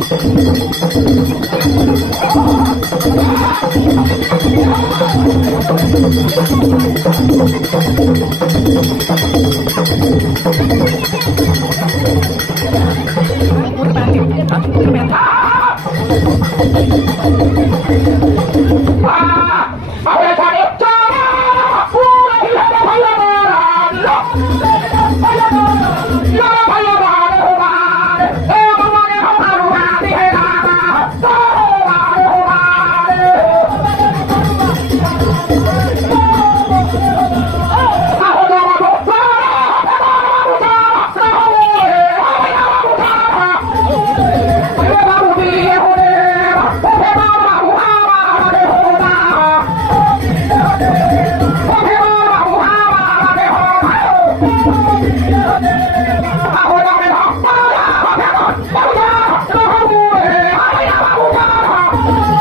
Hãy subscribe cho kênh Ghiền Mì Gõ để không bỏ lỡ